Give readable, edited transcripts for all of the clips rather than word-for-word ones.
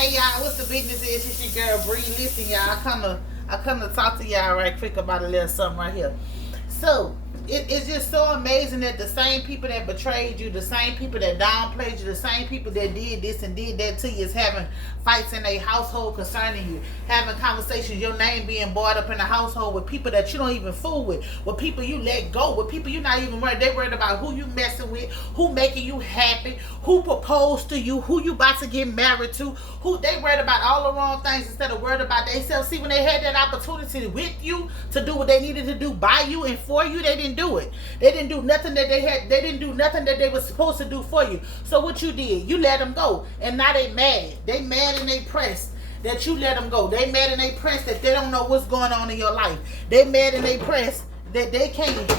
Hey y'all, what's the business is? It's your girl Bree. Listen, y'all, I come to talk to y'all right quick about a little something right here. So it's just so amazing that the same people that betrayed you, the same people that downplayed you, the same people that did this and did that to you is having fights in a household concerning you, having conversations, your name being brought up in the household with people that you don't even fool with people you let go, with people you're not even worried. They worried about who you messing with, who making you happy, who proposed to you, who you about to get married to, who they worried about all the wrong things instead of worried about themselves. See, when they had that opportunity with you to do what they needed to do by you and for you, they didn't do it. They didn't do nothing that they didn't do nothing that they were supposed to do for you. So what you did, you let them go, and now they mad. They mad and they pressed that you let them go. They mad and they pressed that they don't know what's going on in your life. They mad and they pressed that they can't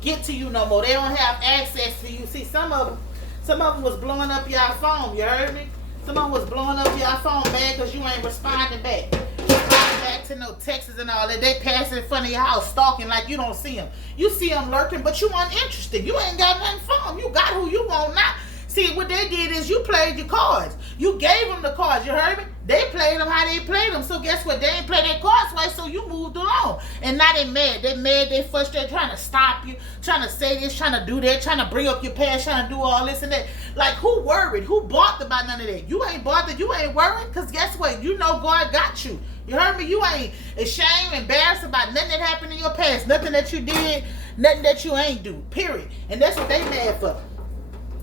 get to you no more. They don't have access to you. See, some of them was blowing up your phone. You heard me? Some of them was blowing up your phone, man, because you ain't responding back. Responding back to no texts and all that. They pass in front of your house stalking like you don't see them. You see them lurking, but you uninterested. You ain't got nothing for them. You got who you want now. See, what they did is you played your cards. You gave them the cards. You heard me? They played them how they played them. So guess what? They ain't play their cards right, so you moved along. And now they mad. They mad. They frustrated, trying to stop you, trying to say this, trying to do that, trying to bring up your past, trying to do all this and that. Like, who worried? Who bothered about none of that? You ain't bothered. You ain't worried. Because guess what? You know God got you. You heard me? You ain't ashamed, embarrassed about nothing that happened in your past. Nothing that you did, nothing that you ain't do. Period. And that's what they mad for.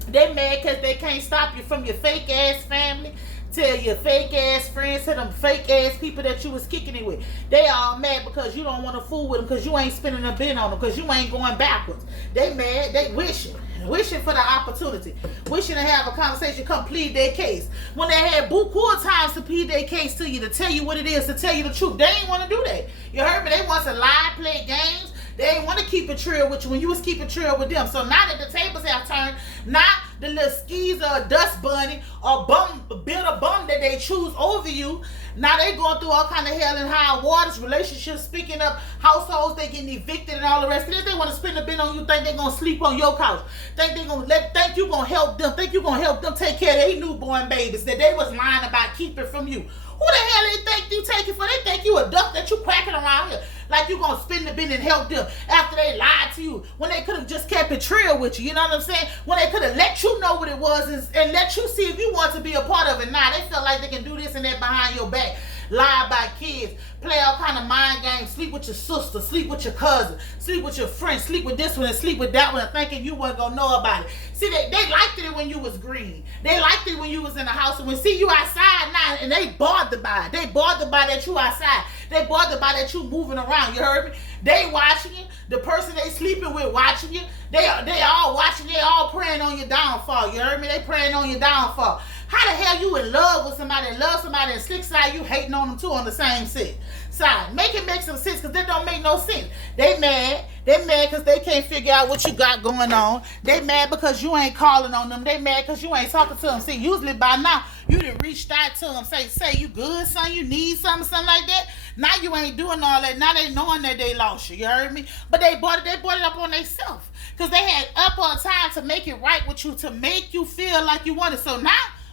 They mad because they can't stop you from your fake ass family, to your fake ass friends, to them fake ass people that you was kicking it with. They all mad because you don't want to fool with them, because you ain't spending a bit on them, because you ain't going backwards. They mad. They wishing for the opportunity, wishing to have a conversation, come plead their case. When they had buku times to plead their case to you, to tell you what it is, to tell you the truth, they ain't want to do that. You heard me? They want to lie, play games. They ain't want to keep it real with you when you was keeping it real with them. So now that the tables have turned, now the little skeezer or dust bunny or bitter bum that they choose over you, now they going through all kind of hell and high waters, relationships, speaking up, households, they getting evicted and all the rest of it. They want to spend a bit on you, think they going to sleep on your couch, think you going to help them, think you going to help them take care of their newborn babies that they was lying about keeping from you. Who the hell they think you taking for? They think you a duck that you cracking around here. Like you gonna spin the bin and help them after they lied to you. When they could have just kept it real with you. You know what I'm saying? When they could have let you know what it was and let you see if you want to be a part of it. Nah, they feel like they can do this and that behind your back. Lie about kids, play all kind of mind games, sleep with your sister, sleep with your cousin, sleep with your friend, sleep with this one and sleep with that one, thinking you wasn't gonna know about it. See, they liked it when you was green. They liked it when you was in the house, and when see you outside now, and they bothered by it. They bothered by that you outside. They bothered by that you moving around. You heard me? They watching you. The person they sleeping with watching you. They all watching. They all praying on your downfall. You heard me? They praying on your downfall. How the hell you in love with somebody and love somebody and slick side you hating on them too on the same side? Make it make some sense, because that don't make no sense. They mad. They mad because they can't figure out what you got going on. They mad because you ain't calling on them. They mad because you ain't talking to them. See, usually by now, you done reached out to them. Say you good, son? You need something like that? Now you ain't doing all that. Now they knowing that they lost you. You heard me? But they brought it up on themselves. Because they had up on time to make it right with you, to make you feel like you wanted. So now,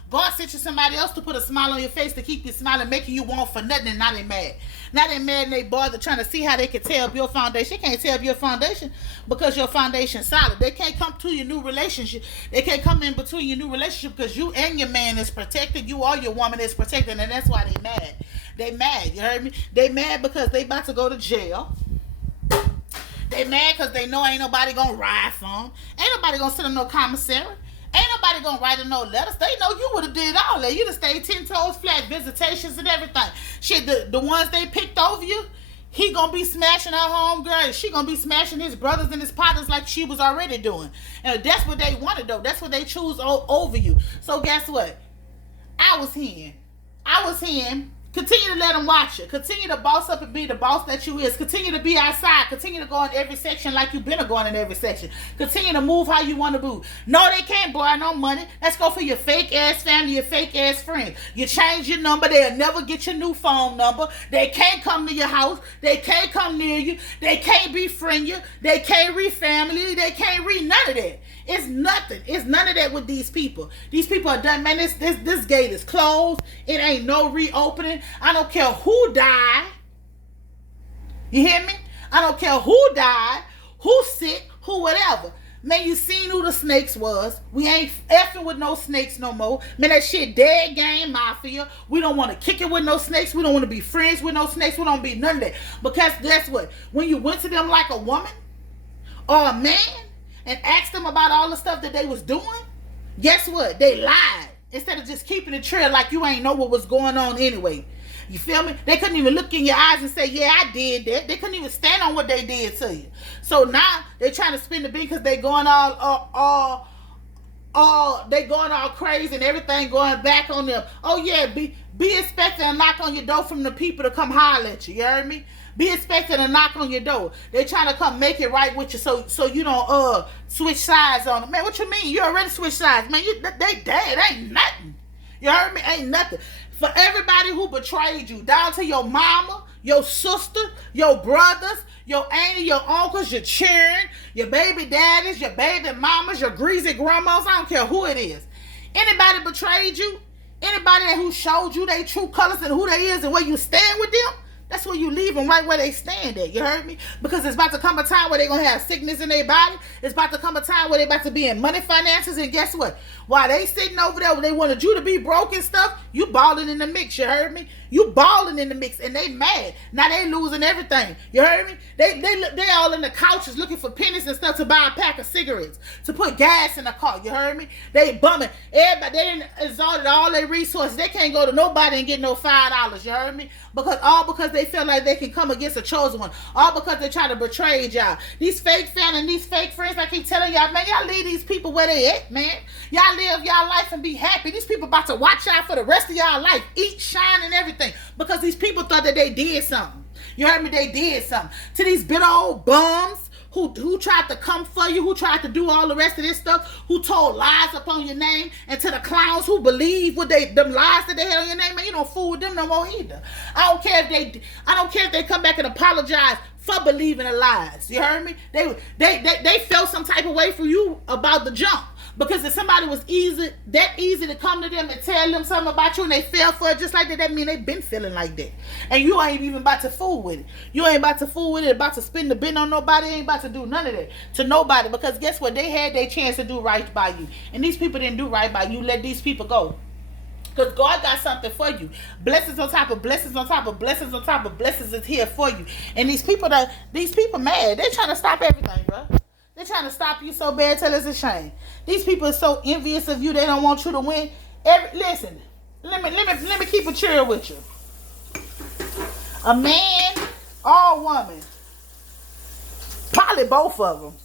God sent you somebody else to put a smile on your face, to keep you smiling, making you want for nothing, and now they mad. Now they mad and they bothered trying to see how they can tear up your foundation. They can't tear up your foundation because your foundation's solid. They can't come to your new relationship. They can't come in between your new relationship because you and your man is protected. You or your woman is protected, and that's why they mad. They mad, you heard me? They mad because they about to go to jail. They mad because they know ain't nobody gonna ride for them. Ain't nobody gonna send them no commissary. Ain't nobody gonna write them no letters. They know you would have did all that. You'd have stayed 10 toes flat, visitations and everything. Shit, the ones they picked over you, he gonna be smashing her homegirl. She gonna be smashing his brothers and his partners like she was already doing. And that's what they wanted, though. That's what they choose over you. So guess what? I was here. Continue to let them watch you. Continue to boss up and be the boss that you is. Continue to be outside. Continue to go in every section like you've been going in every section. Continue to move how you want to move. No, they can't borrow no money. Let's go for your fake ass family, your fake ass friends. You change your number, they'll never get your new phone number. They can't come to your house. They can't come near you. They can't befriend you. They can't read family. They can't read none of that. It's nothing. It's none of that with these people. These people are done. Man, this gate is closed. It ain't no reopening. I don't care who died. You hear me? I don't care who died, who's sick, who whatever. Man, you seen who the snakes was. We ain't effing with no snakes no more. Man, that shit dead game mafia. We don't want to kick it with no snakes. We don't want to be friends with no snakes. We don't be none of that. Because guess what? When you went to them like a woman or a man, and asked them about all the stuff that they was doing, guess what? They lied. Instead of just keeping it trail like you ain't know what was going on anyway. You feel me? They couldn't even look in your eyes and say, yeah, I did that. They couldn't even stand on what they did to you. So now they're trying to spin the beat because they going all crazy and everything going back on them. Oh yeah, be expecting a knock on your door from the people to come holler at you. You heard me? Be expecting a knock on your door. They trying to come make it right with you so you don't switch sides on them. Man, what you mean? You already switched sides. Man, they dead. Ain't nothing. You heard me? Ain't nothing. For everybody who betrayed you, down to your mama, your sister, your brothers, your auntie, your uncles, your children, your baby daddies, your baby mamas, your greasy grandmas, I don't care who it is. Anybody betrayed you, anybody who showed you their true colors and who they is and where you stand with them, that's where you leave them right where they stand at. You heard me? Because it's about to come a time where they're going to have sickness in their body. It's about to come a time where they're about to be in money finances. And guess what? While they sitting over there, they wanted you to be broke and stuff, you balling in the mix. You heard me? You balling in the mix and they mad. Now they losing everything. You heard me? They all in the couches looking for pennies and stuff to buy a pack of cigarettes, to put gas in the car. You heard me? They bumming. Everybody, they didn't exhausted all their resources. They can't go to nobody and get no $5. You heard me? Because they feel like they can come against a chosen one. All because they try to betray y'all. These fake family and these fake friends, I keep telling y'all, man, y'all leave these people where they at, man. Y'all live y'all life and be happy. These people about to watch out for the rest of y'all life. Eat, shine, and everything. Because these people thought that they did something. You heard me? They did something. To these bitter old bums who tried to come for you, who tried to do all the rest of this stuff, who told lies upon your name, and to the clowns who believe what them lies that they had on your name, man, you don't fool with them no more either. I don't care if they come back and apologize for believing the lies. You heard me? They felt some type of way for you about the jump. Because if somebody was easy to come to them and tell them something about you and they fell for it just like that, that mean they been feeling like that. And you ain't even about to fool with it. You ain't about to fool with it, about to spin the bin on nobody, ain't about to do none of that to nobody. Because guess what? They had their chance to do right by you. And these people didn't do right by you. Let these people go. Because God got something for you. Blessings on top of blessings on top of blessings on top of blessings is here for you. And these people mad. They trying to stop everything, bro. They're trying to stop you so bad till it's a shame. These people are so envious of you, they don't want you to win. Listen, let me keep it chill with you. A man or a woman, probably both of them,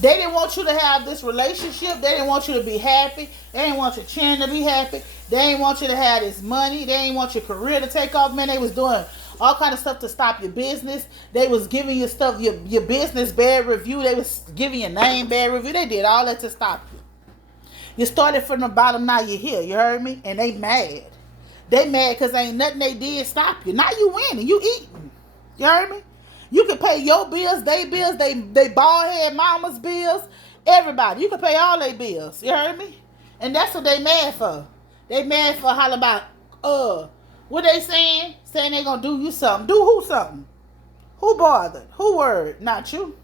they didn't want you to have this relationship. They didn't want you to be happy. They didn't want your children to be happy. They didn't want you to have this money. They didn't want your career to take off. Man, they was doing all kind of stuff to stop your business. They was giving you stuff, your business bad review. They was giving your name bad review. They did all that to stop you. You started from the bottom, now you're here. You heard me? And they mad. They mad because ain't nothing they did stop you. Now you winning. You eating. You heard me? You can pay your bills, they bald head mama's bills, everybody. You can pay all their bills. You heard me? And that's what they mad for. They mad for holler about, what they saying? Saying they gonna do you something. Do who something? Who bothered? Who worried? Not you.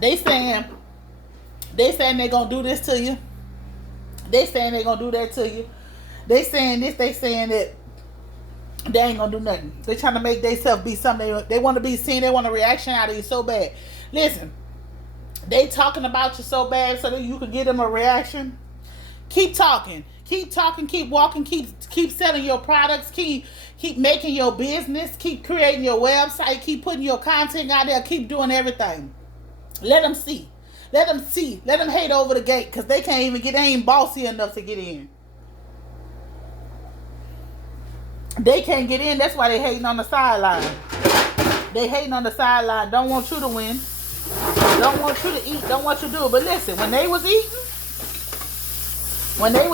They saying they gonna do this to you. They saying they gonna do that to you. They saying this, they saying that. They ain't gonna do nothing. They trying to make themselves be something. They want to be seen. They want a reaction out of you so bad. Listen, they talking about you so bad so that you can give them a reaction. Keep talking. Keep walking, keep selling your products, keep making your business, keep creating your website, keep putting your content out there, keep doing everything. Let them see. Let them see. Let them hate over the gate because they can't even get. They ain't bossy enough to get in. They can't get in. That's why they hating on the sideline. They hating on the sideline. Don't want you to win. Don't want you to eat. Don't want you to do it. But listen, when they was eating, when their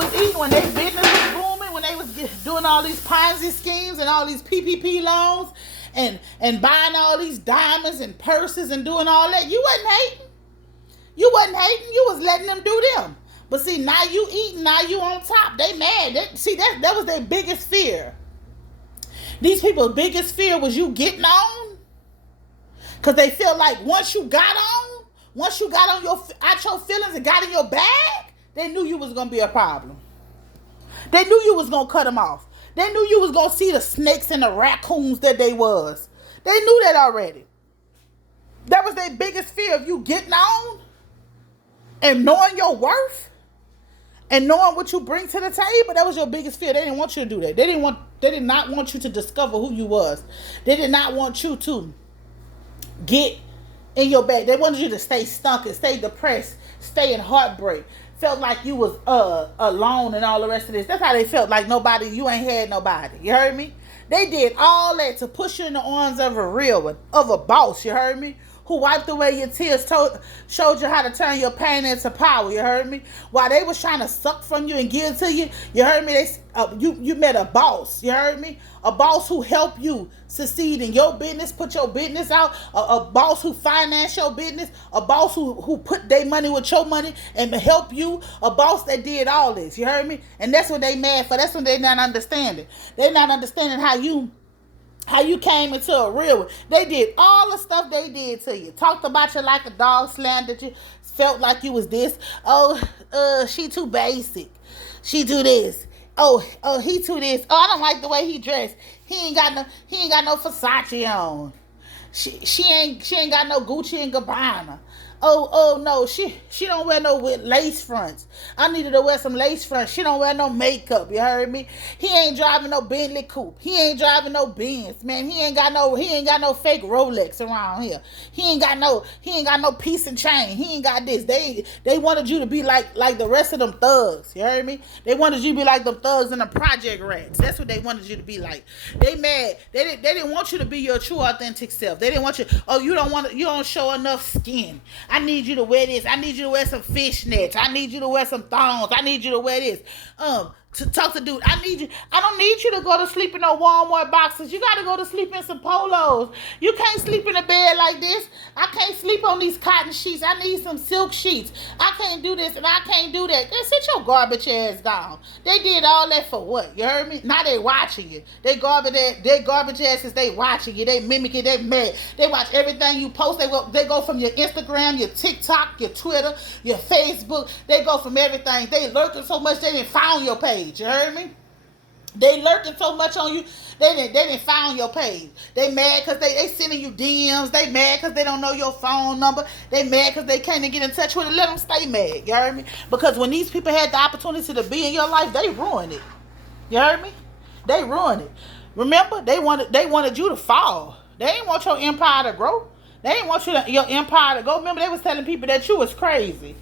business was booming, when they was doing all these Ponzi schemes and all these PPP loans and buying all these diamonds and purses and doing all that, you wasn't hating. You wasn't hating. You was letting them do them. But see, now you eating. Now you on top. They mad. That was their biggest fear. These people's biggest fear was you getting on, because they feel like once you got on your feelings and got in your bag, they knew you was gonna be a problem. They knew you was gonna cut them off. They knew you was gonna see the snakes and the raccoons that they was. They knew that already. That was their biggest fear of you getting on and knowing your worth. And knowing what you bring to the table, that was your biggest fear. They didn't want you to do that. They did not want you to discover who you was. They did not want you to get in your bag. They wanted you to stay stunk and stay depressed, stay in heartbreak. Felt like you was alone and all the rest of this. That's how they felt, like nobody, you ain't had nobody. You heard me? They did all that to push you in the arms of a real one, of a boss. You heard me? Who wiped away your tears, showed you how to turn your pain into power. You heard me? While they was trying to suck from you and give to you, you heard me? You met a boss. You heard me? A boss who helped you succeed in your business, put your business out. A boss who finance your business. A boss who put their money with your money and help you. A boss that did all this. You heard me? And that's what they mad for. That's what they not understanding. They're not understanding how you came into a real one. They did all the stuff they did to you. Talked about you like a dog, slandered you, felt like you was this. Oh, she too basic. She do this. Oh, he too this. Oh, I don't like the way he dressed. He ain't got no Versace on. She ain't got no Gucci and Gabbana. Oh no, she don't wear no lace fronts. I needed to wear some lace fronts. She don't wear no makeup. You heard me? He ain't driving no Bentley coupe. He ain't driving no Benz, man. He ain't got no fake Rolex around here. He ain't got no piece and chain. He ain't got this. They wanted you to be like the rest of them thugs. You heard me? They wanted you to be like them thugs in the project rats. That's what they wanted you to be like. They mad. They didn't want you to be your true authentic self. They didn't want you. Oh, you don't show enough skin. I need you to wear this. I need you to wear some fishnets. I need you to wear some thongs. I need you to wear this. To talk to dude. I don't need you to go to sleep in no Walmart boxes. You got to go to sleep in some polos. You can't sleep in a bed like this. I can't sleep on these cotton sheets. I need some silk sheets. I can't do this and I can't do that. Then sit your garbage ass down. They did all that for what? You heard me? Now they watching you. They garbage asses, they watching you. They mimic it. They mad. They watch everything you post. They go from your Instagram, your TikTok, your Twitter, your Facebook. They go from everything. They lurking so much they didn't found your page. You heard me? They lurking so much on you, they didn't found your page. They mad because they sending you DMs. They mad because they don't know your phone number. They mad because they can't get in touch with it. Let them stay mad. You heard me? Because when these people had the opportunity to be in your life, they ruined it. You heard me? They ruined it. Remember, they wanted you to fall. They didn't want your empire to grow. They didn't want your empire to go. Remember, they was telling people that you was crazy.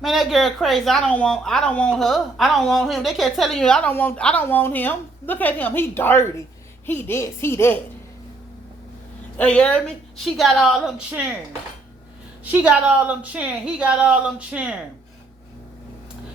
Man, that girl crazy. I don't want her. I don't want him. They kept telling you I don't want him. Look at him. He dirty. He this. He that. You heard me? She got all them cheering. She got all them cheering. He got all them cheering.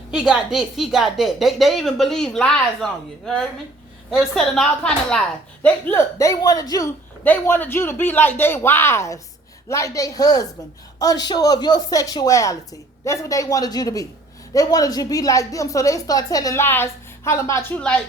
He got this. He got that. They even believe lies on you. You heard me? They was telling all kind of lies. They wanted you to be like their wives, like their husband, unsure of your sexuality. That's what they wanted you to be. They wanted you to be like them, so they start telling lies. How about you like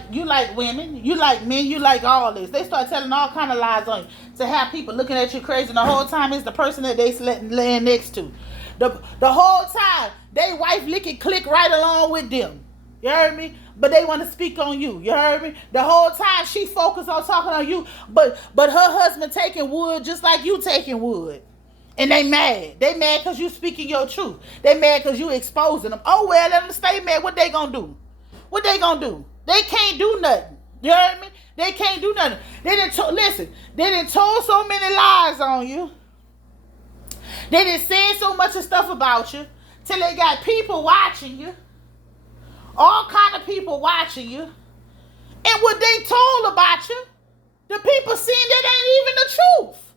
women, you like men, you like all this. They start telling all kind of lies on you to have people looking at you crazy. And the whole time it's the person that they laying next to. The whole time they wife licking click right along with them. You heard me? But they want to speak on you. You heard me? The whole time she focused on talking on you, but her husband taking wood just like you taking wood. And they mad. They mad because you speaking your truth. They mad because you exposing them. Oh, well, let them stay mad. What they gonna do? What they gonna do? They can't do nothing. You heard me? They can't do nothing. They done told so many lies on you. They done said so much of stuff about you till they got people watching you. All kind of people watching you. And what they told about you, the people seeing that ain't even the truth.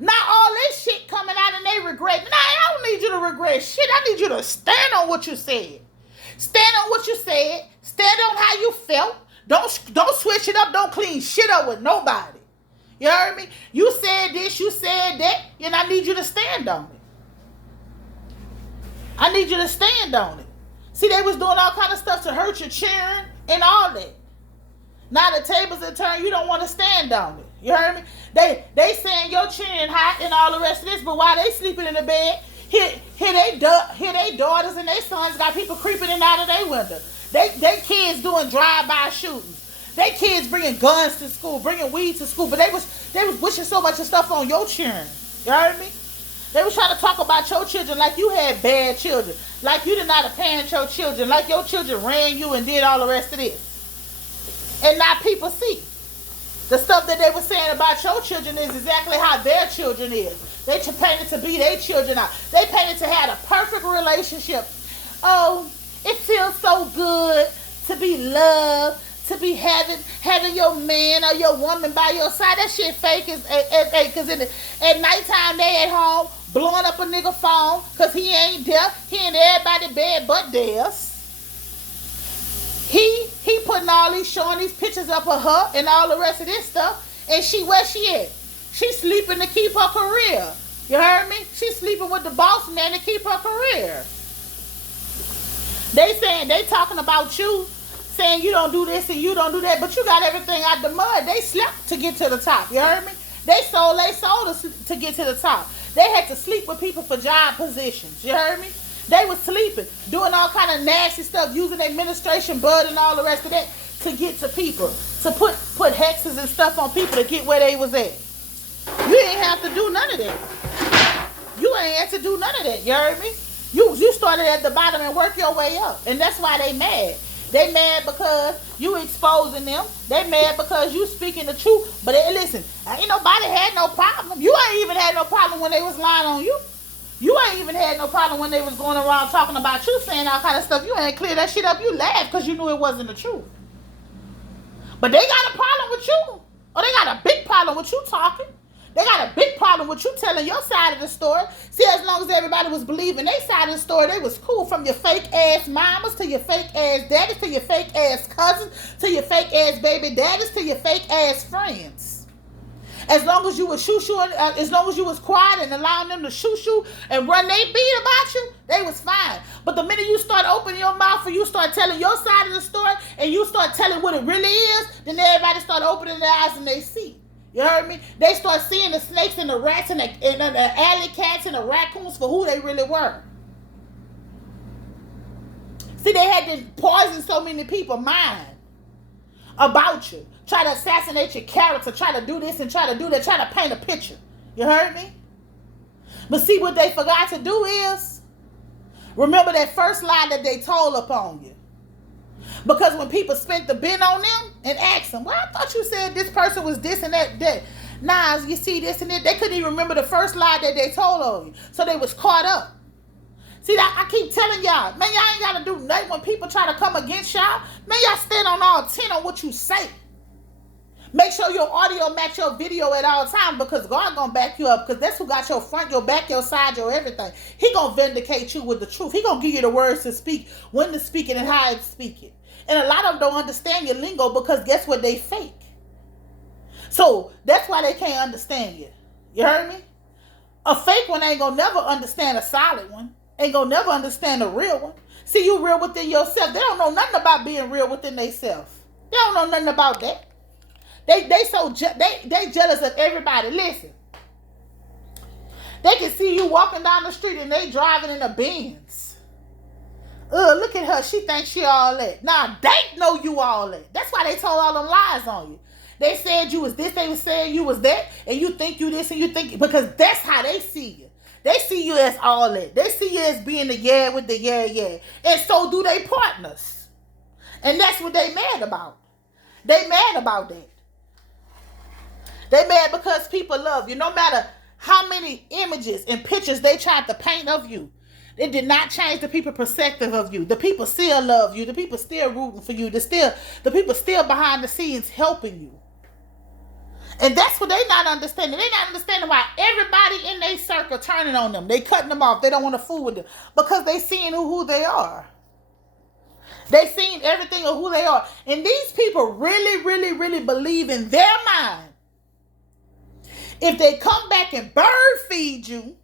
Not all this shit coming out and they regret. Nah, I don't need you to regret shit. I need you to stand on what you said. Stand on what you said. Stand on how you felt. Don't switch it up. Don't clean shit up with nobody. You heard me? You said this, you said that, and I need you to stand on it. I need you to stand on it. See, they was doing all kind of stuff to hurt your cheering and all that. Now the tables are turned, you don't want to stand on it. You heard me? They saying your cheering hot and all the rest of this, but while they sleeping in the bed, here they daughters and their sons got people creeping in and out of their window. They kids doing drive-by shootings. They kids bringing guns to school, bringing weed to school, but they was wishing so much of stuff on your children. You heard me? They was trying to talk about your children like you had bad children, like you did not parent your children, like your children ran you and did all the rest of this. And now people see the stuff that they were saying about your children is exactly how their children is. They painted to be their children out. They painted to have a perfect relationship. Oh, it feels so good to be loved, to be having your man or your woman by your side. That shit fake is because at nighttime they at home blowing up a nigga phone because he ain't there. He in everybody's bed but theirs. He putting all these, showing these pictures up of her and all the rest of this stuff. And where she at? She sleeping to keep her career. You heard me? She sleeping with the boss man to keep her career. They talking about you, saying you don't do this and you don't do that, but you got everything out the mud. They slept to get to the top. You heard me? They sold to get to the top. They had to sleep with people for job positions. You heard me? They was sleeping, doing all kind of nasty stuff, using administration bud and all the rest of that to get to people, to put hexes and stuff on people to get where they was at. You ain't have to do none of that. You ain't have to do none of that. You heard me? You started at the bottom and work your way up, and that's why they mad. They mad because you exposing them. They mad because you speaking the truth. But listen, ain't nobody had no problem. You ain't even had no problem when they was lying on you. You ain't even had no problem when they was going around talking about you, saying all kind of stuff. You ain't clear that shit up. You laughed because you knew it wasn't the truth. But they got a problem with you. Or they got a big problem with you talking. They got a big problem with you telling your side of the story. See, as long as everybody was believing their side of the story, they was cool, from your fake ass mamas to your fake ass daddies to your fake ass cousins to your fake ass baby daddies to your fake ass friends. As long as you was as long as you was quiet and allowing them to shoo and run they beat about you, they was fine. But the minute you start opening your mouth and you start telling your side of the story and you start telling what it really is, then everybody start opening their eyes and they see. You heard me? They start seeing the snakes and the rats and the alley cats and the raccoons for who they really were. See, they had to poison so many people's mind about you. Try to assassinate your character. Try to do this and try to do that. Try to paint a picture. You heard me? But see, what they forgot to do is remember that first lie that they told upon you. Because when people spent the bin on them and asked them, well, I thought you said this person was this and that. Nah, you see this and that. They couldn't even remember the first lie that they told on you. So they was caught up. See, I keep telling y'all, man, y'all ain't got to do nothing when people try to come against y'all. Man, y'all stand on all 10 on what you say. Make sure your audio match your video at all times, because God gonna back you up, because that's who got your front, your back, your side, your everything. He gonna vindicate you with the truth. He gonna give you the words to speak, when to speak it and how to speak it. And a lot of them don't understand your lingo because guess what? They fake. So that's why they can't understand you. You heard me? A fake one ain't gonna never understand a solid one. Ain't gonna never understand a real one. See, you real within yourself. They don't know nothing about being real within themselves. They don't know nothing about that. They jealous of everybody. Listen. They can see you walking down the street and they driving in a Benz. Look at her. She thinks she all that. Nah, they know you all that. That's why they told all them lies on you. They said you was this, they was saying you was that, and you think you this and you think, because that's how they see you. They see you as all that. They see you as being the yeah with the yeah. And so do they partners. And that's what they mad about. They mad about that. They mad because people love you. No matter how many images and pictures they tried to paint of you. It did not change the people's perspective of you. The people still love you. The people still rooting for you. The people still behind the scenes helping you. And that's what they not understanding. They not understanding why everybody in their circle turning on them. They cutting them off. They don't want to fool with them. Because they seeing who they are. They seen everything of who they are. And these people really, really, really believe in their mind. If they come back and bird feed you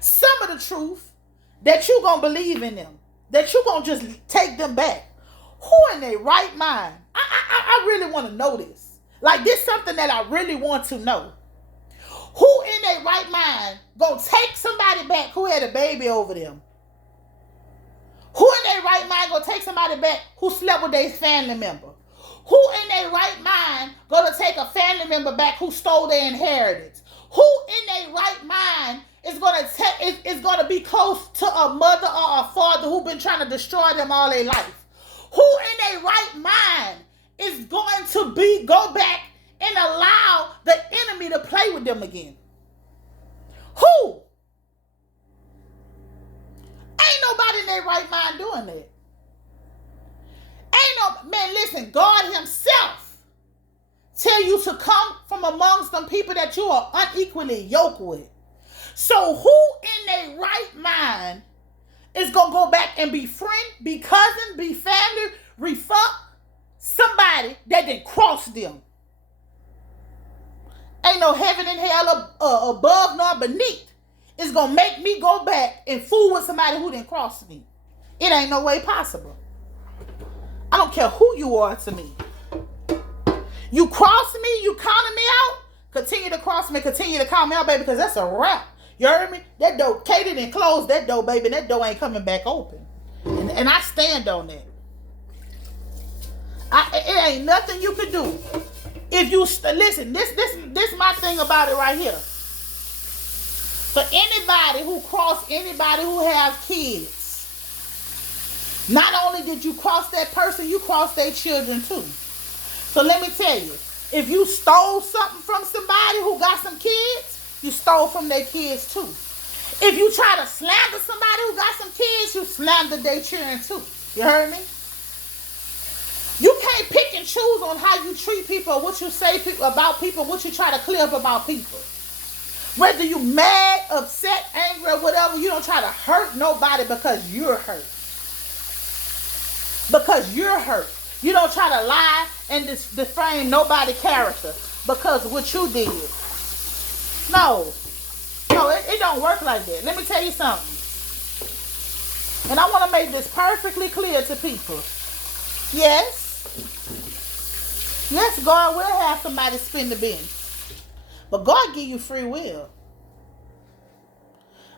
some of the truth, that you going to believe in them. That you going to just take them back. Who in their right mind? I really want to know this. Like, this is something that I really want to know. Who in their right mind going to take somebody back who had a baby over them? Who in their right mind going to take somebody back who slept with their family member? Who in their right mind going to take a family member back who stole their inheritance? Who in their right mind is going to be close to a mother or a father who been trying to destroy them all their life? Who in their right mind is going to go back and allow the enemy to play with them again? Who? Ain't nobody in their right mind doing that. Man, listen, God himself tell you to come from amongst them people that you are unequally yoked with. So who in their right mind is going to go back and be friend, be cousin, be family, refuck somebody that didn't cross them? Ain't no heaven and hell above nor beneath is going to make me go back and fool with somebody who didn't cross me. It ain't no way possible. I don't care who you are to me. You cross me, you counting me out, continue to cross me, continue to count me out, baby, because that's a wrap. You heard me? That door, Katie didn't close that door, baby. That door ain't coming back open. And I stand on that. It ain't nothing you could do. If you, listen, this my thing about it right here. For anybody who cross anybody who have kids, not only did you cross that person, you crossed their children too. So let me tell you, if you stole something from somebody who got some kids, you stole from their kids too. If you try to slander somebody who got some kids, you slandered their children too. You heard me? You can't pick and choose on how you treat people, or what you say about people, what you try to clear up about people. Whether you mad, upset, angry, or whatever, you don't try to hurt nobody because you're hurt. Because you're hurt. You don't try to lie and defame nobody's character because of what you did. No, it don't work like that. Let me tell you something. And I want to make this perfectly clear to people. Yes, God will have somebody spin the bench. But God give you free will.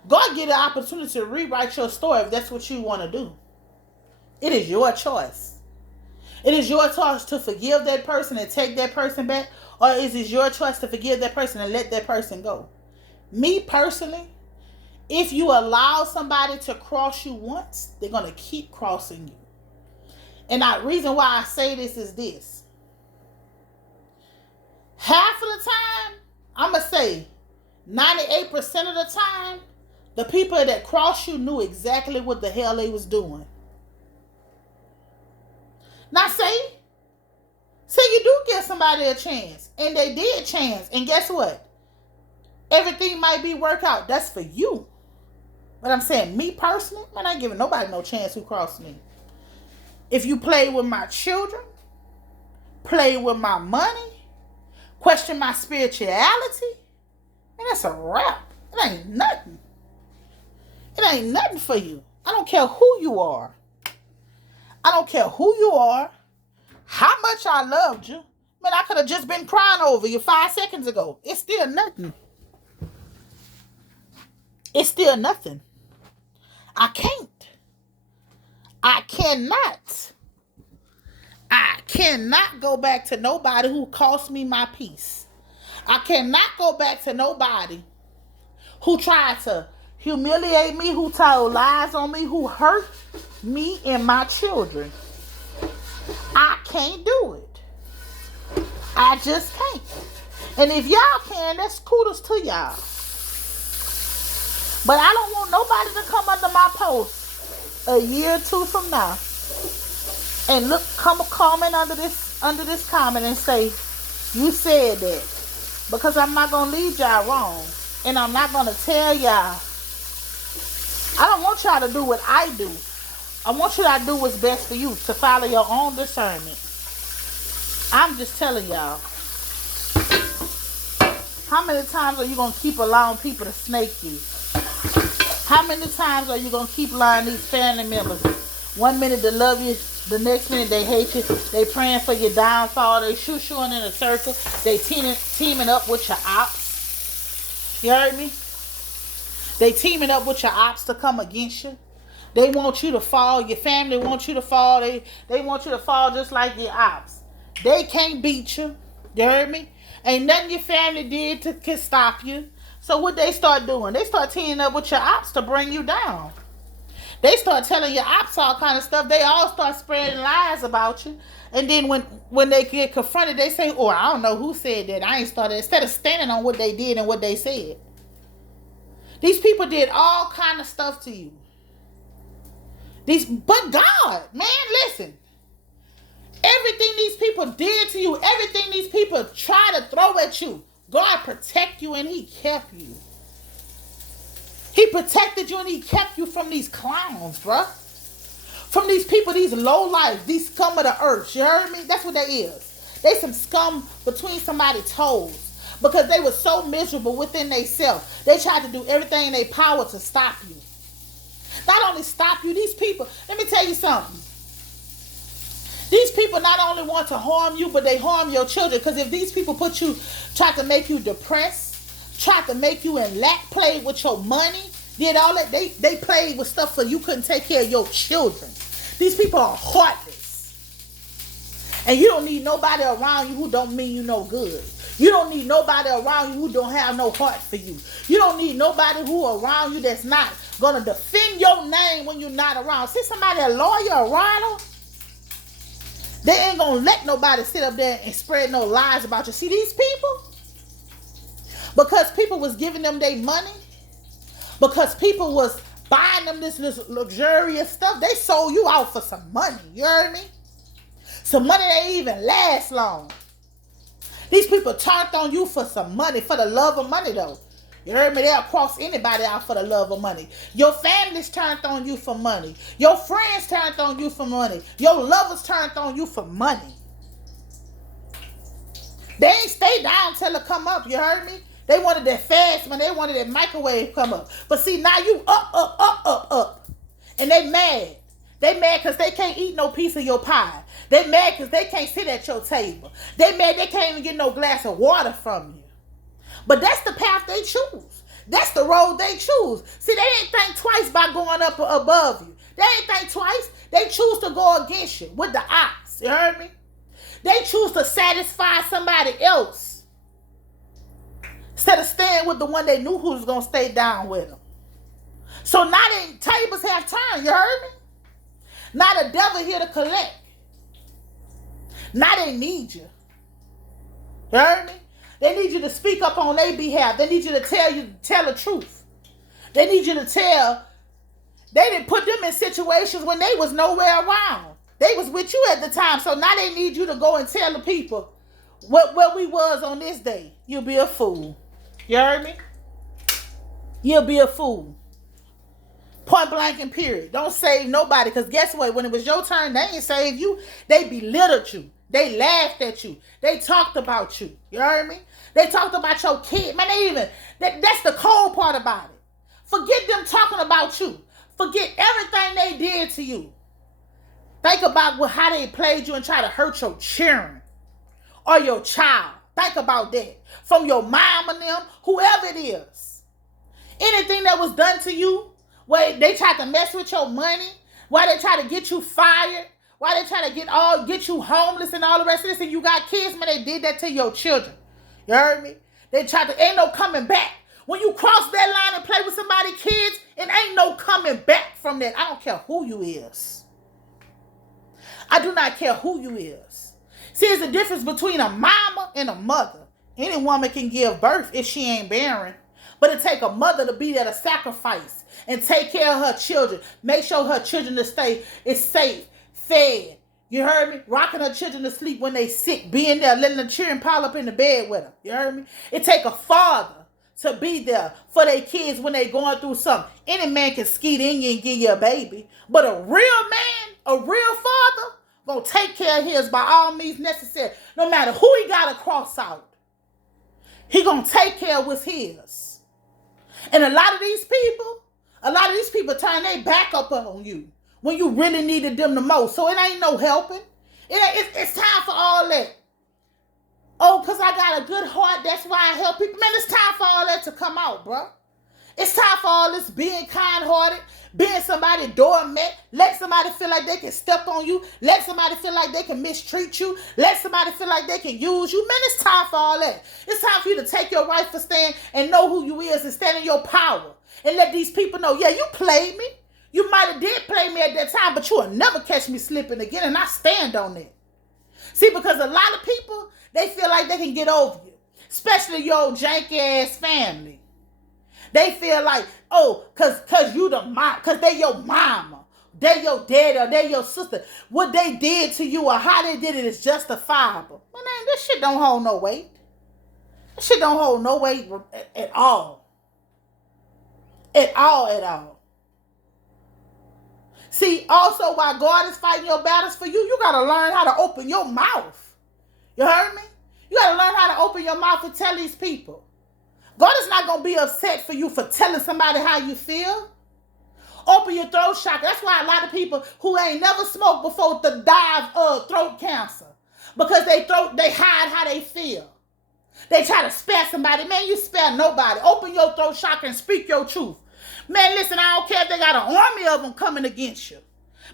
God give you the opportunity to rewrite your story if that's what you want to do. It is your choice. It is your choice to forgive that person and take that person back, or is it your choice to forgive that person and let that person go? Me personally, if you allow somebody to cross you once, they're going to keep crossing you. And the reason why I say this is this. Half of the time, I'm going to say 98% of the time, the people that crossed you knew exactly what the hell they was doing. Now say you do give somebody a chance, and they did chance, and guess what? Everything might be worked out. That's for you. But I'm saying, me personally, man, I ain't giving nobody no chance who crossed me. If you play with my children, play with my money, question my spirituality, man, that's a wrap. It ain't nothing. It ain't nothing for you. I don't care who you are. I don't care who you are, how much I loved you. Man, I could have just been crying over you 5 seconds ago. It's still nothing. It's still nothing. I can't. I cannot go back to nobody who cost me my peace. I cannot go back to nobody who tried to humiliate me, who told lies on me, who hurt me and my children. I can't do it. I just can't. And if y'all can, that's kudos to y'all. But I don't want nobody to come under my post a year or two from now and look, come a comment under this comment and say, you said that. Because I'm not gonna lead y'all wrong. And I'm not gonna tell y'all. I don't want y'all to do what I do. I want you to do what's best for you, to follow your own discernment. I'm just telling y'all. How many times are you going to keep allowing people to snake you? How many times are you going to keep allowing these family members? 1 minute they love you, the next minute they hate you. They praying for your downfall. They shoo-shooing in a circle. They teaming up with your ops. You heard me? They teaming up with your ops to come against you. They want you to fall. Your family wants you to fall. They want you to fall just like your ops. They can't beat you. You heard me? Ain't nothing your family did to stop you. So what they start doing? They start teaming up with your ops to bring you down. They start telling your ops all kind of stuff. They all start spreading lies about you. And then when they get confronted, they say, oh, I don't know who said that. I ain't started. Instead of standing on what they did and what they said. These people did all kind of stuff to you. But God, man, listen. Everything these people did to you, everything these people try to throw at you, God protect you and He kept you. He protected you and He kept you from these clowns, bruh. From these people, these low life, these scum of the earth. You heard me? That's what they is. They some scum between somebody's toes. Because they were so miserable within themselves. They tried to do everything in their power to stop you. Not only stop you, these people, let me tell you something. These people not only want to harm you, but they harm your children. Because if these people try to make you depressed, try to make you in lack, play with your money, did all that, they played with stuff so you couldn't take care of your children. These people are heartless. And you don't need nobody around you who don't mean you no good. You don't need nobody around you who don't have no heart for you. You don't need nobody who around you that's not going to defend your name when you're not around. See somebody, a lawyer, a writer, they ain't going to let nobody sit up there and spread no lies about you. See these people? Because people was giving them their money, because people was buying them this luxurious stuff, they sold you out for some money. You heard me? Some money that ain't even last long. These people turned on you for some money, for the love of money though. You heard me? They'll cross anybody out for the love of money. Your family's turned on you for money. Your friends turned on you for money. Your lovers turned on you for money. They ain't stay down till it come up. You heard me? They wanted that fast money. They wanted that microwave come up. But see, now you up. And they mad. They mad because they can't eat no piece of your pie. They mad because they can't sit at your table. They mad they can't even get no glass of water from you. But that's the path they choose. That's the road they choose. See, they ain't think twice about going up above you. They ain't think twice. They choose to go against you with the ox. You heard me? They choose to satisfy somebody else instead of staying with the one they knew who was going to stay down with them. So now the tables have turned. You heard me? Now the devil here to collect. Now they need you. You heard me? They need you to speak up on their behalf. They need you to tell the truth. They need you to tell. They didn't put them in situations when they was nowhere around. They was with you at the time. So now they need you to go and tell the people where we was on this day. You'll be a fool. You heard me? You'll be a fool. Point blank and period. Don't save nobody. Because guess what? When it was your turn, they ain't save you. They belittled you. They laughed at you. They talked about you. You heard me? They talked about your kid. Man, that's the cold part about it. Forget them talking about you. Forget everything they did to you. Think about how they played you and try to hurt your children or your child. Think about that. From your mom and them, whoever it is. Anything that was done to you, where they tried to mess with your money, why they try to get you fired, why they try to get you homeless and all the rest of this, and you got kids, man, they did that to your children. You heard me? They tried to, ain't no coming back. When you cross that line and play with somebody's kids, it ain't no coming back from that. I don't care who you is. I do not care who you is. See, there's a difference between a mama and a mother Any woman can give birth if she ain't barren. But it take a mother to be there to sacrifice and take care of her children. Make sure her children is safe, fed. You heard me? Rocking her children to sleep when they sick. Being there, letting the children pile up in the bed with them. You heard me? It take a father to be there for their kids when they going through something. Any man can skeet in you and give you a baby. But a real man, a real father, gonna take care of his by all means necessary. No matter who he got to cross out. He gonna take care of what's his. And a lot of these people turn their back up on you when you really needed them the most. So it ain't no helping. It's time for all that. Oh, because I got a good heart, that's why I help people. Man, it's time for all that to come out, bro. It's time for all this being kind-hearted, being somebody doormat, let somebody feel like they can step on you, let somebody feel like they can mistreat you, let somebody feel like they can use you. Man, it's time for all that. It's time for you to take your rightful stand and know who you is and stand in your power and let these people know, yeah, you played me. You might have did play me at that time, but you will never catch me slipping again, and I stand on it. See, because a lot of people, they feel like they can get over you, especially your janky-ass family. They feel like, oh, cause you the mom, cause they your mama, they your daddy, or they your sister. What they did to you or how they did it is justifiable. Man, this shit don't hold no weight. This shit don't hold no weight at all. At all. See, also while God is fighting your battles for you, you gotta learn how to open your mouth. You heard me? You gotta learn how to open your mouth and tell these people. God is not going to be upset for you for telling somebody how you feel. Open your throat chakra. That's why a lot of people who ain't never smoked before die of throat cancer. Because they hide how they feel. They try to spare somebody. Man, you spare nobody. Open your throat chakra and speak your truth. Man, listen, I don't care if they got an army of them coming against you.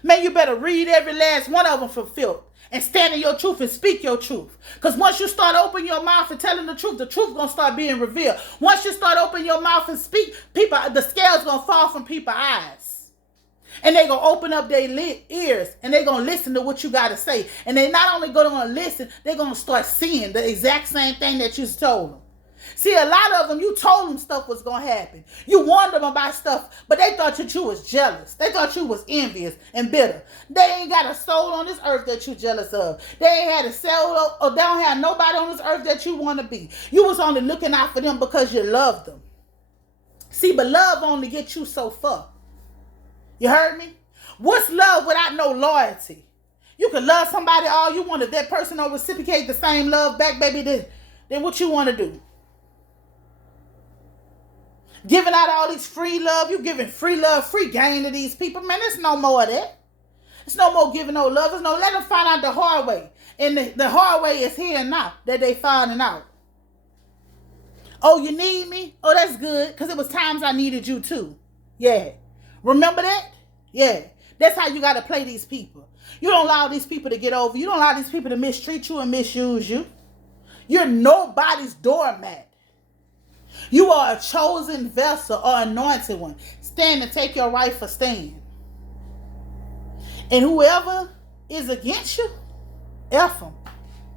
Man, you better read every last one of them for filth. And stand in your truth and speak your truth. Because once you start opening your mouth and telling the truth going to start being revealed. Once you start opening your mouth and speak, the scales going to fall from people's eyes. And they going to open up their ears and they going to listen to what you got to say. And they not only going to listen, they're going to start seeing the exact same thing that you told them. See, a lot of them, you told them stuff was going to happen. You warned them about stuff, but they thought that you was jealous. They thought you was envious and bitter. They ain't got a soul on this earth that you jealous of. They ain't had a soul, or they don't have nobody on this earth that you want to be. You was only looking out for them because you loved them. See, but love only gets you so far. You heard me? What's love without no loyalty? You can love somebody all you want. If that person don't reciprocate the same love back, baby, then what you want to do? Giving out all these free love. You giving free love, free game to these people. Man, there's no more of that. There's no more giving no love. There's no, let them find out the hard way. And the hard way is here and now that they finding out. Oh, you need me? Oh, that's good. Because it was times I needed you too. Yeah. Remember that? Yeah. That's how you got to play these people. You don't allow these people to get over. You don't allow these people to mistreat you and misuse you. You're nobody's doormat. You are a chosen vessel or anointed one. Stand and take your rightful stand. And whoever is against you, F them.